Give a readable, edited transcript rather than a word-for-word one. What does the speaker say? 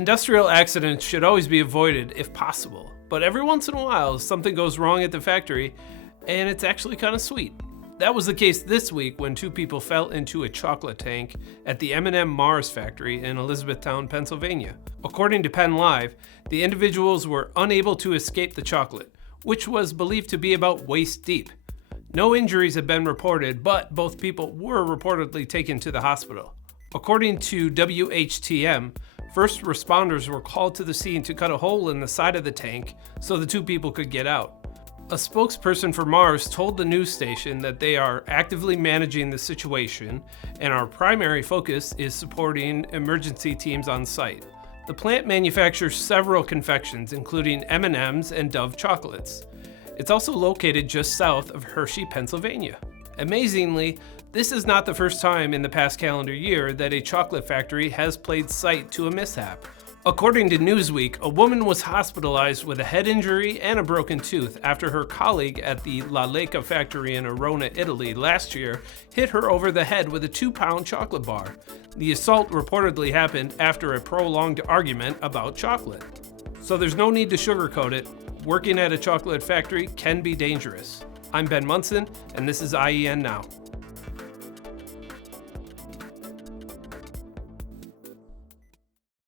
Industrial accidents should always be avoided if possible, but every once in a while something goes wrong at the factory and it's actually kind of sweet. That was the case this week when two people fell into a chocolate tank at the M&M Mars factory in Elizabethtown, Pennsylvania. According to Penn Live, the individuals were unable to escape the chocolate, which was believed to be about waist deep. No injuries have been reported, but both people were reportedly taken to the hospital. According to WHTM, first responders were called to the scene to cut a hole in the side of the tank so the two people could get out. A spokesperson for Mars told the news station that they are actively managing the situation and our primary focus is supporting emergency teams on site. The plant manufactures several confections, including M&Ms and Dove chocolates. It's also located just south of Hershey, Pennsylvania. Amazingly, this is not the first time in the past calendar year that a chocolate factory has played site to a mishap. According to Newsweek, a woman was hospitalized with a head injury and a broken tooth after her colleague at the La Lecca factory in Arona, Italy last year hit her over the head with a 2-pound chocolate bar. The assault reportedly happened after a prolonged argument about chocolate. So there's no need to sugarcoat it. Working at a chocolate factory can be dangerous. I'm Ben Munson, and this is IEN Now.